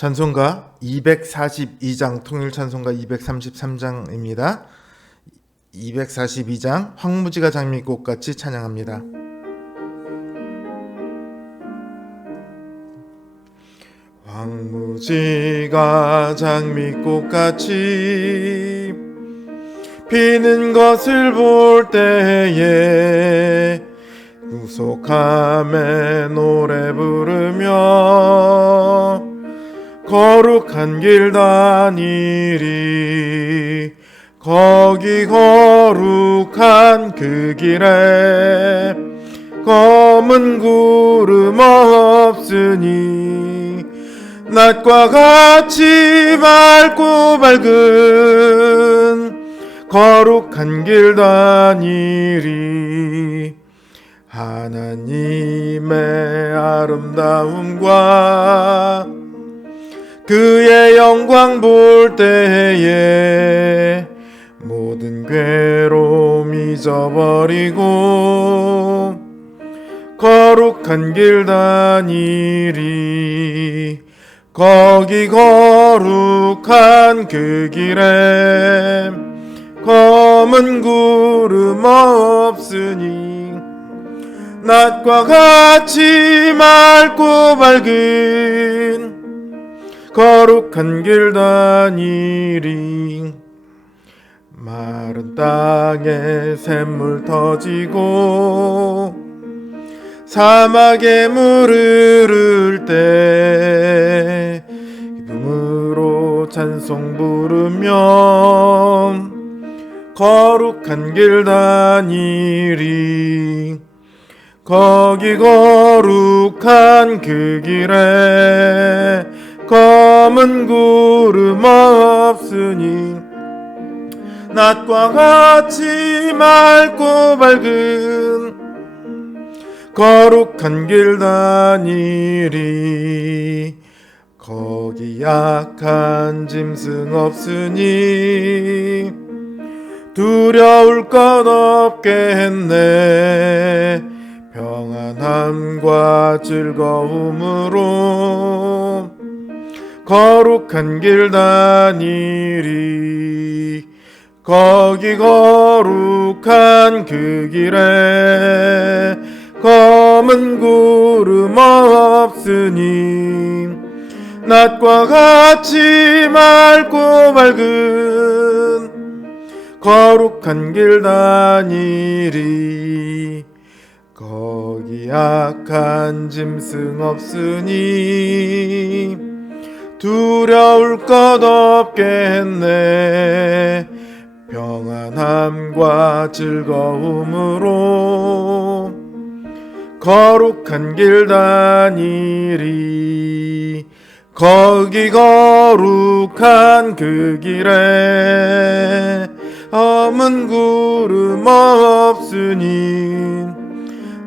찬송가 242장, 통일찬송가 233장입니다. 242장 황무지가 장미꽃같이 찬양합니다. 황무지가 장미꽃같이 피는 것을 볼 때에 구속함에 노래 부르며 거룩한 길 다니리. 거기 거룩한 그 길에 검은 구름 없으니 낮과 같이 맑고 밝은 거룩한 길 다니리. 하나님의 아름다움과 그의 영광 볼 때에 모든 괴로움 잊어버리고 거룩한 길 다니리. 거기 거룩한 그 길에 검은 구름 없으니 낮과 같이 맑고 밝은 거룩한 길 다니리. 마른 땅에 샘물 터지고 사막에 물 흐를 때 기쁨으로 찬송 부르며 거룩한 길 다니리. 거기 거룩한 그 길에 검은 구름 없으니 낮과 같이 맑고 밝은 거룩한 길 다니리. 거기 약한 짐승 없으니 두려울 것 없겠네. 평안함과 즐거움으로 거룩한 길 다니리. 거기 거룩한 그 길에 검은 구름 없으니 낮과 같이 맑고 밝은 거룩한 길 다니리. 거기 약한 짐승 없으니 두려울 것 없겠네. 평안함과 즐거움으로 거룩한 길 다니리. 거기 거룩한 그 길에 검은 구름 없으니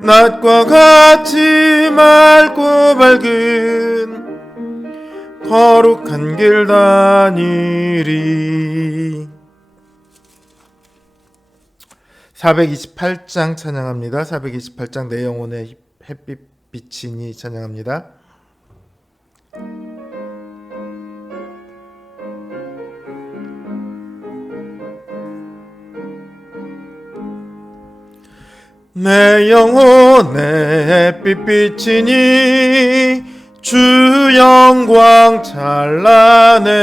낮과 같이 맑고 밝은 거룩한 길 다니리. 428장 찬양합니다. 428장 내 영혼의 햇빛 비치니 찬양합니다. 내 영혼의 햇빛 비치니 주 영광 찬란해.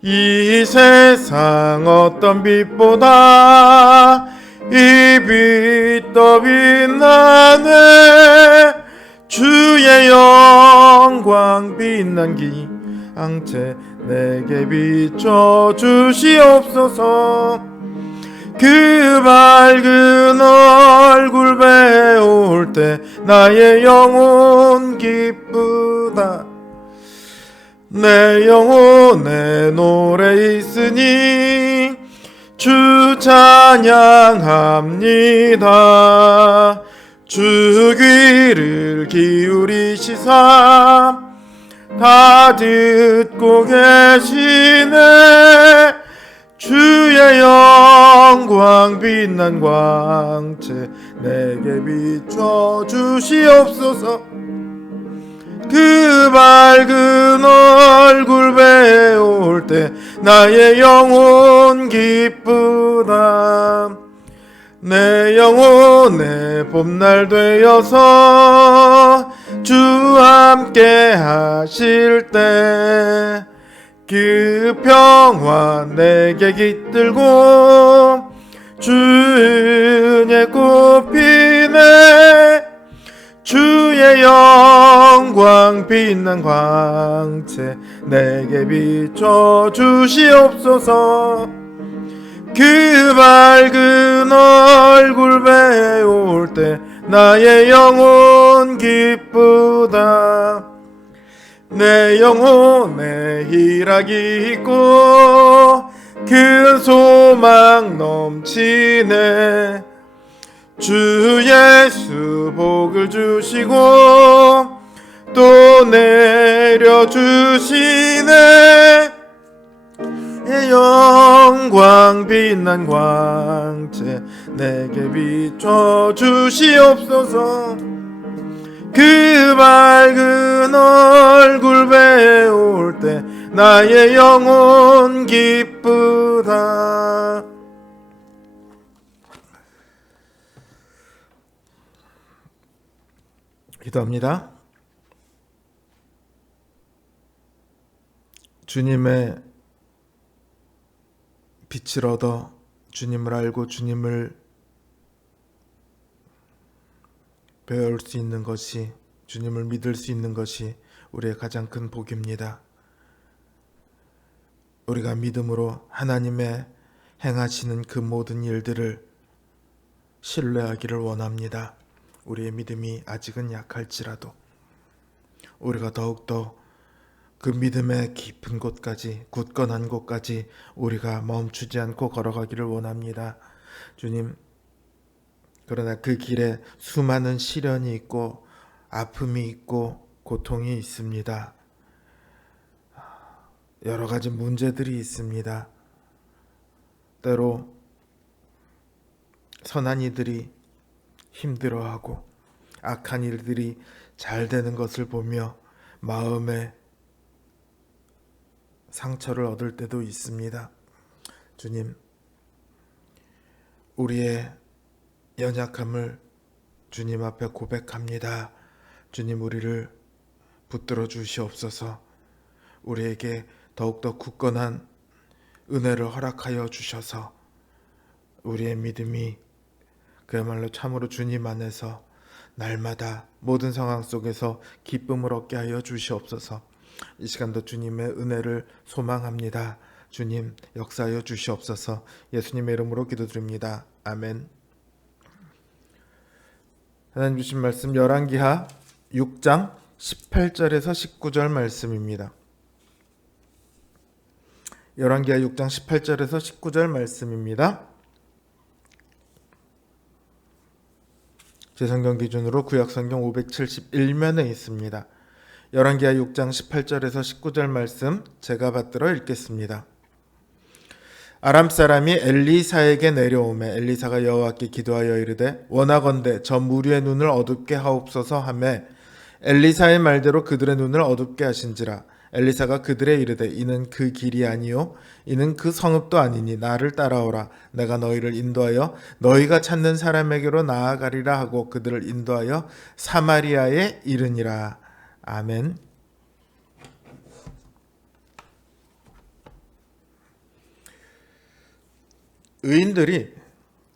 이 세상 어떤 빛보다 이 빛 더 빛나네. 주의 영광 빛난 기앙채 내게 비춰 주시옵소서. 그 밝은 얼굴 배울 때 나의 영혼 기쁘다. 내 영혼에 노래 있으니 주 찬양합니다. 주 귀를 기울이시사 다 듣고 계시네. 주의 영광 빛난 광채 내게 비춰 주시옵소서. 그 밝은 얼굴 배울 때 나의 영혼 기쁘다. 내 영혼의 봄날 되어서 주 함께 하실 때 그 평화 내게 깃들고 주의 꽃피네. 주의 영광 빛난 광채 내게 비춰 주시옵소서. 그 밝은 얼굴 배울 때 나의 영혼 기쁘다. 내 영혼에 희락이 있고 큰 소망 넘치네. 주 예수 복을 주시고 또 내려주시네. 영광 빛난 광채 내게 비춰 주시옵소서. 그 밝은 얼굴 배울 때 나의 영혼 기쁘다. 기도합니다. 주님의 빛을 얻어 주님을 알고 주님을 배울 수 있는 것이, 주님을 믿을 수 있는 것이 우리의 가장 큰 복입니다. 우리가 믿음으로 하나님의 행하시는 그 모든 일들을 신뢰하기를 원합니다. 우리의 믿음이 아직은 약할지라도 우리가 더욱더 그 믿음의 깊은 곳까지, 굳건한 곳까지 우리가 멈추지 않고 걸어가기를 원합니다. 주님, 그러나 그 길에 수많은 시련이 있고 아픔이 있고 고통이 있습니다. 여러 가지 문제들이 있습니다. 때로 선한 이들이 힘들어하고 악한 일들이 잘 되는 것을 보며 마음에 상처를 얻을 때도 있습니다. 주님, 우리의 연약함을 주님 앞에 고백합니다. 주님, 우리를 붙들어 주시옵소서. 우리에게 더욱더 굳건한 은혜를 허락하여 주셔서 우리의 믿음이 그야말로 참으로 주님 안에서 날마다 모든 상황 속에서 기쁨을 얻게 하여 주시옵소서. 이 시간도 주님의 은혜를 소망합니다. 주님, 역사하여 주시옵소서. 예수님의 이름으로 기도드립니다. 아멘. 하나님 주신 말씀 열왕기하 6장 18절에서 19절 말씀입니다. 열왕기하 6장 18절에서 19절 말씀입니다. 제 성경 기준으로 구약성경 571면에 있습니다. 열왕기하 6장 18절에서 19절 말씀 제가 받들어 읽겠습니다. 아람 사람이 엘리사에게 내려오매 엘리사가 여호와께 기도하여 이르되 원하건대 저 무리의 눈을 어둡게 하옵소서 하매 엘리사의 말대로 그들의 눈을 어둡게 하신지라. 엘리사가 그들에 이르되 이는 그 길이 아니요 이는 그 성읍도 아니니 나를 따라오라. 내가 너희를 인도하여 너희가 찾는 사람에게로 나아가리라 하고 그들을 인도하여 사마리아에 이르니라. 아멘. 의인들이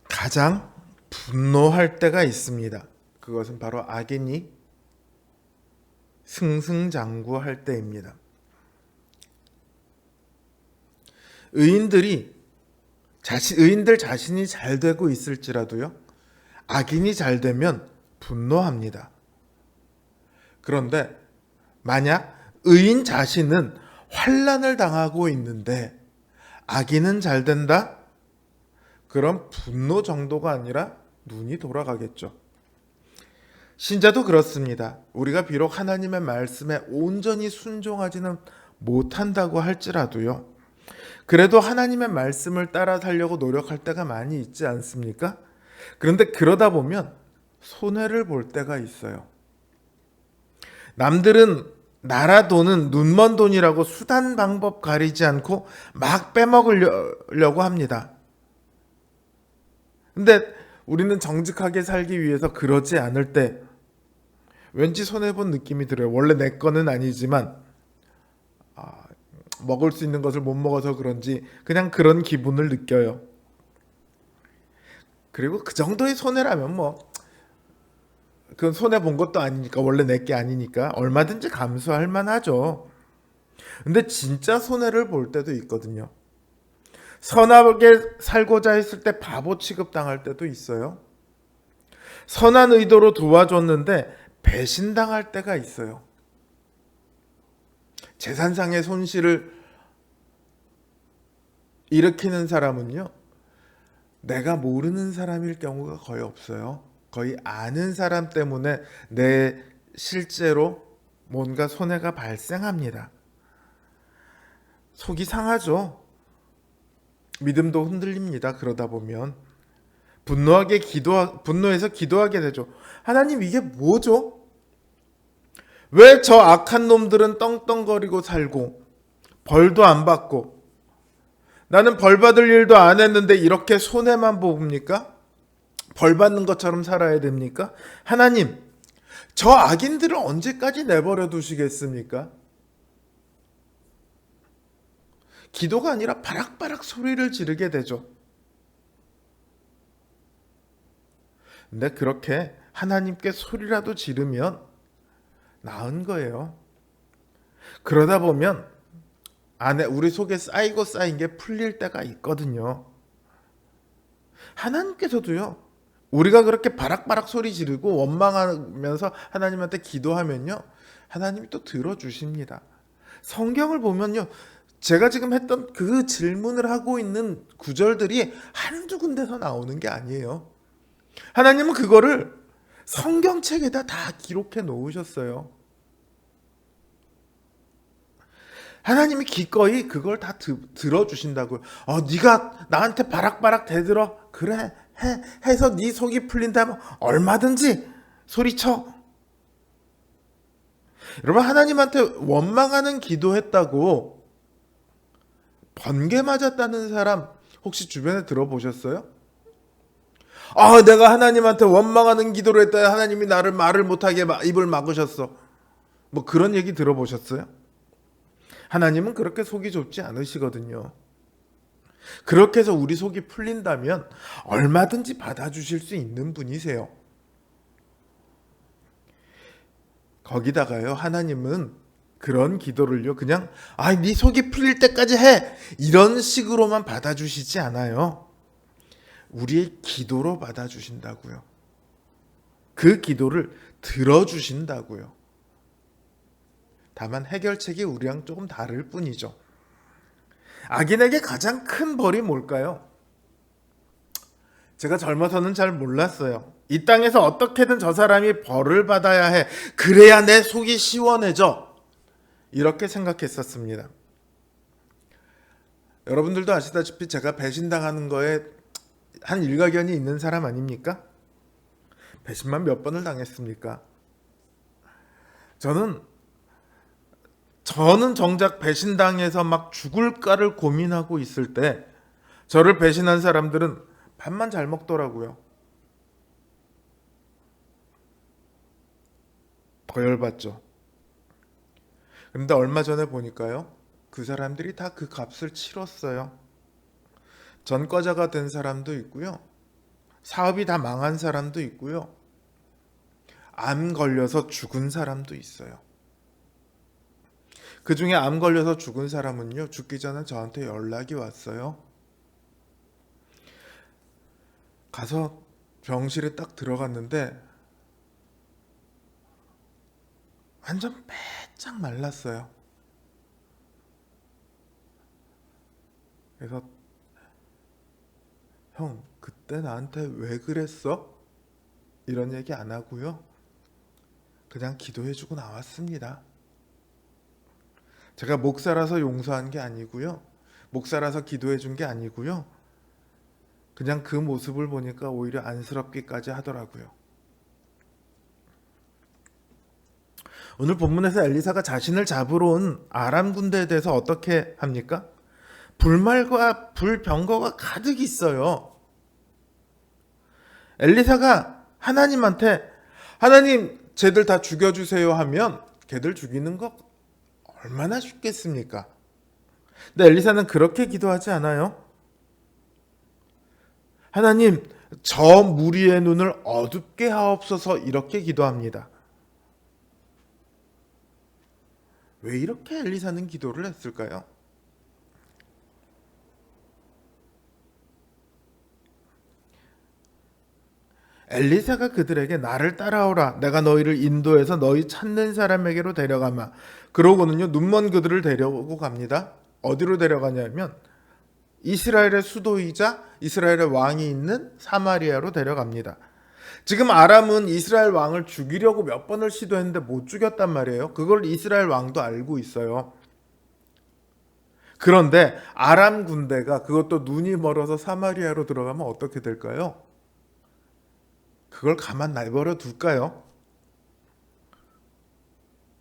가장 분노할 때가 있습니다. 그것은 바로 악인이 승승장구할 때입니다. 의인들 자신이 잘 되고 있을지라도요, 악인이 잘 되면 분노합니다. 그런데 만약 의인 자신은 환난을 당하고 있는데 악인은 잘 된다? 그럼 분노 정도가 아니라 눈이 돌아가겠죠. 신자도 그렇습니다. 우리가 비록 하나님의 말씀에 온전히 순종하지는 못한다고 할지라도요, 그래도 하나님의 말씀을 따라 살려고 노력할 때가 많이 있지 않습니까? 그런데 그러다 보면 손해를 볼 때가 있어요. 남들은 나라 돈은 눈먼 돈이라고 수단 방법 가리지 않고 막 빼먹으려고 합니다. 근데 우리는 정직하게 살기 위해서 그러지 않을 때 왠지 손해본 느낌이 들어요. 원래 내 거는 아니지만 먹을 수 있는 것을 못 먹어서 그런지 그냥 그런 기분을 느껴요. 그리고 그 정도의 손해라면 그건 손해본 것도 아니니까, 원래 내 게 아니니까 얼마든지 감수할 만하죠. 근데 진짜 손해를 볼 때도 있거든요. 선하게 살고자 했을 때 바보 취급당할 때도 있어요. 선한 의도로 도와줬는데 배신당할 때가 있어요. 재산상의 손실을 일으키는 사람은요, 내가 모르는 사람일 경우가 거의 없어요. 거의 아는 사람 때문에 내 실제로 뭔가 손해가 발생합니다. 속이 상하죠. 믿음도 흔들립니다. 그러다 보면 분노해서 기도하게 되죠. 하나님, 이게 뭐죠? 왜 저 악한 놈들은 떵떵거리고 살고 벌도 안 받고 나는 벌 받을 일도 안 했는데 이렇게 손해만 봅니까? 벌 받는 것처럼 살아야 됩니까? 하나님, 저 악인들을 언제까지 내버려 두시겠습니까? 기도가 아니라 바락바락 소리를 지르게 되죠. 근데 그렇게 하나님께 소리라도 지르면 나은 거예요. 그러다 보면 안에 우리 속에 쌓이고 쌓인 게 풀릴 때가 있거든요. 하나님께서도요, 우리가 그렇게 바락바락 소리 지르고 원망하면서 하나님한테 기도하면요, 하나님이 또 들어주십니다. 성경을 보면요, 제가 지금 했던 그 질문을 하고 있는 구절들이 한두 군데서 나오는 게 아니에요. 하나님은 그거를 성경책에다 다 기록해 놓으셨어요. 하나님이 기꺼이 그걸 다 들어주신다고요. 네가 나한테 바락바락 대들어. 그래, 해서 네 속이 풀린다면 얼마든지 소리쳐. 여러분, 하나님한테 원망하는 기도했다고 번개 맞았다는 사람 혹시 주변에 들어보셨어요? 내가 하나님한테 원망하는 기도를 했다. 하나님이 나를 말을 못하게 입을 막으셨어. 뭐 그런 얘기 들어보셨어요? 하나님은 그렇게 속이 좁지 않으시거든요. 그렇게 해서 우리 속이 풀린다면 얼마든지 받아주실 수 있는 분이세요. 거기다가요, 하나님은 그런 기도를요, 그냥 네 속이 풀릴 때까지 해, 이런 식으로만 받아주시지 않아요. 우리의 기도로 받아주신다고요. 그 기도를 들어주신다고요. 다만 해결책이 우리랑 조금 다를 뿐이죠. 악인에게 가장 큰 벌이 뭘까요? 제가 젊어서는 잘 몰랐어요. 이 땅에서 어떻게든 저 사람이 벌을 받아야 해. 그래야 내 속이 시원해져. 이렇게 생각했었습니다. 여러분들도 아시다시피 제가 배신당하는 거에 한 일가견이 있는 사람 아닙니까? 배신만 몇 번을 당했습니까? 저는 정작 배신당해서 막 죽을까를 고민하고 있을 때 저를 배신한 사람들은 밥만 잘 먹더라고요. 더 열받죠. 그런데 얼마 전에 보니까요, 그 사람들이 다 그 값을 치렀어요. 전과자가 된 사람도 있고요, 사업이 다 망한 사람도 있고요, 암 걸려서 죽은 사람도 있어요. 그 중에 암 걸려서 죽은 사람은요, 죽기 전에 저한테 연락이 왔어요. 가서 병실에 딱 들어갔는데 완전 빼짝 말랐어요. 그래서 형, 그때 나한테 왜 그랬어? 이런 얘기 안 하고요, 그냥 기도해주고 나왔습니다. 제가 목사라서 용서한 게 아니고요, 목사라서 기도해준 게 아니고요, 그냥 그 모습을 보니까 오히려 안쓰럽기까지 하더라고요. 오늘 본문에서 엘리사가 자신을 잡으러 온 아람 군대에 대해서 어떻게 합니까? 불말과 불병거가 가득 있어요. 엘리사가 하나님한테 하나님 쟤들 다 죽여주세요 하면 걔들 죽이는 거 얼마나 쉽겠습니까? 근데 엘리사는 그렇게 기도하지 않아요. 하나님 저 무리의 눈을 어둡게 하옵소서 이렇게 기도합니다. 왜 이렇게 엘리사는 기도를 했을까요? 엘리사가 그들에게 나를 따라오라 내가 너희를 인도해서 너희 찾는 사람에게로 데려가마. 그러고는요 눈먼 그들을 데려오고 갑니다. 어디로 데려가냐면 이스라엘의 수도이자 이스라엘의 왕이 있는 사마리아로 데려갑니다. 지금 아람은 이스라엘 왕을 죽이려고 몇 번을 시도했는데 못 죽였단 말이에요. 그걸 이스라엘 왕도 알고 있어요. 그런데 아람 군대가 그것도 눈이 멀어서 사마리아로 들어가면 어떻게 될까요? 그걸 가만 내버려 둘까요?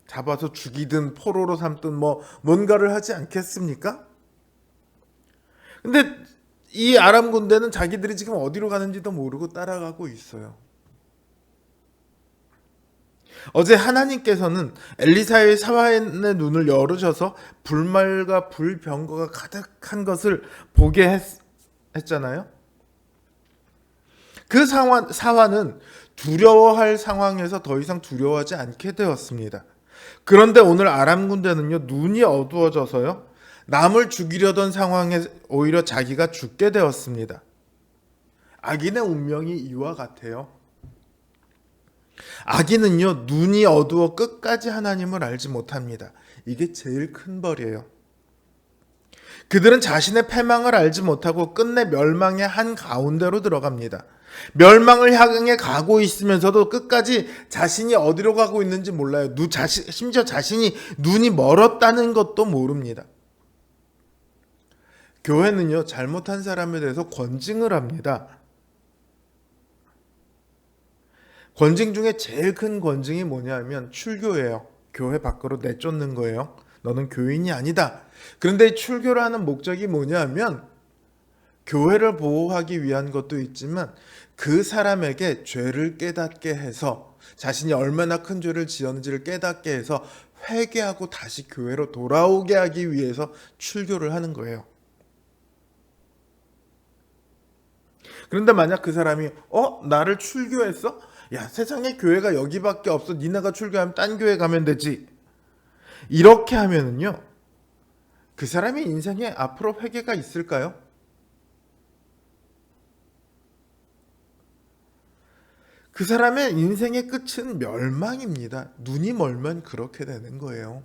잡아서 죽이든 포로로 삼든 뭔가를 하지 않겠습니까? 근데 이 아람 군대는 자기들이 지금 어디로 가는지도 모르고 따라가고 있어요. 어제 하나님께서는 엘리사의 사화의 눈을 열으셔서 불말과 불병거가 가득한 것을 보게 했잖아요. 그 사화는 두려워할 상황에서 더 이상 두려워하지 않게 되었습니다. 그런데 오늘 아람 군대는요 눈이 어두워져서요 남을 죽이려던 상황에 오히려 자기가 죽게 되었습니다. 악인의 운명이 이와 같아요. 악인은요 눈이 어두워 끝까지 하나님을 알지 못합니다. 이게 제일 큰 벌이에요. 그들은 자신의 패망을 알지 못하고 끝내 멸망의 한 가운데로 들어갑니다. 멸망을 향해 가고 있으면서도 끝까지 자신이 어디로 가고 있는지 몰라요. 심지어 자신이 눈이 멀었다는 것도 모릅니다. 교회는요 잘못한 사람에 대해서 권징을 합니다. 권징 중에 제일 큰 권징이 뭐냐면 출교예요. 교회 밖으로 내쫓는 거예요. 너는 교인이 아니다. 그런데 출교를 하는 목적이 뭐냐면 교회를 보호하기 위한 것도 있지만 그 사람에게 죄를 깨닫게 해서 자신이 얼마나 큰 죄를 지었는지를 깨닫게 해서 회개하고 다시 교회로 돌아오게 하기 위해서 출교를 하는 거예요. 그런데 만약 그 사람이 나를 출교했어? 야 세상에 교회가 여기밖에 없어. 니네가 출교하면 딴 교회 가면 되지. 이렇게 하면은요 그 사람의 인생에 앞으로 회개가 있을까요? 그 사람의 인생의 끝은 멸망입니다. 눈이 멀면 그렇게 되는 거예요.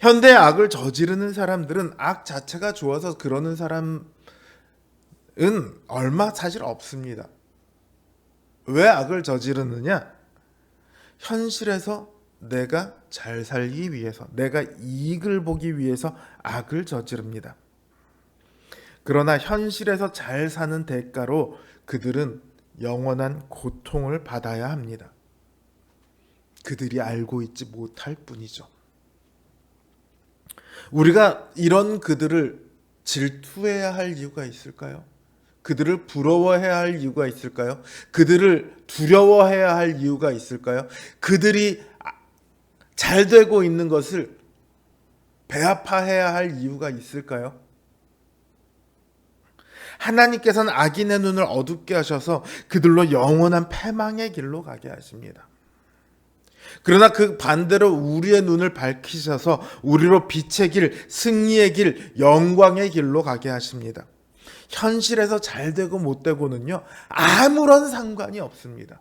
현대의 악을 저지르는 사람들은 악 자체가 좋아서 그러는 사람은 얼마 사실 없습니다. 왜 악을 저지르느냐? 현실에서 내가 잘 살기 위해서, 내가 이익을 보기 위해서 악을 저지릅니다. 그러나 현실에서 잘 사는 대가로 그들은 영원한 고통을 받아야 합니다. 그들이 알고 있지 못할 뿐이죠. 우리가 이런 그들을 질투해야 할 이유가 있을까요? 그들을 부러워해야 할 이유가 있을까요? 그들을 두려워해야 할 이유가 있을까요? 그들이 잘 되고 있는 것을 배아파해야 할 이유가 있을까요? 하나님께서는 악인의 눈을 어둡게 하셔서 그들로 영원한 패망의 길로 가게 하십니다. 그러나 그 반대로 우리의 눈을 밝히셔서 우리로 빛의 길, 승리의 길, 영광의 길로 가게 하십니다. 현실에서 잘 되고 못 되고는요 아무런 상관이 없습니다.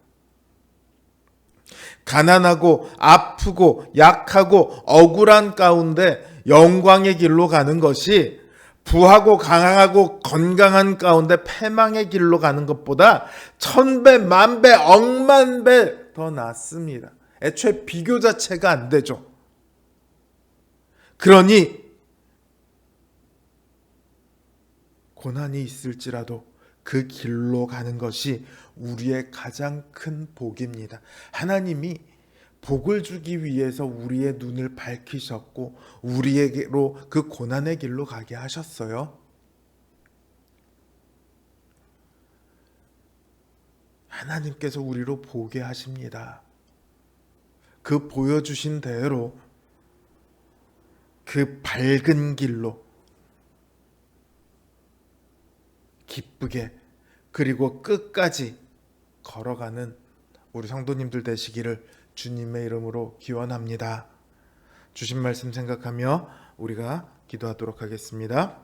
가난하고 아프고 약하고 억울한 가운데 영광의 길로 가는 것이 부하고 강하고 건강한 가운데 패망의 길로 가는 것보다 1000배, 만배, 억만배 더 낫습니다. 애초에 비교 자체가 안 되죠. 그러니 고난이 있을지라도 그 길로 가는 것이 우리의 가장 큰 복입니다. 하나님이 복을 주기 위해서 우리의 눈을 밝히셨고 우리에게로 그 고난의 길로 가게 하셨어요. 하나님께서 우리로 보게 하십니다. 그 보여주신 대로 그 밝은 길로 기쁘게 그리고 끝까지 걸어가는 우리 성도님들 되시기를 주님의 이름으로 기원합니다. 주신 말씀 생각하며 우리가 기도하도록 하겠습니다.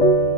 you.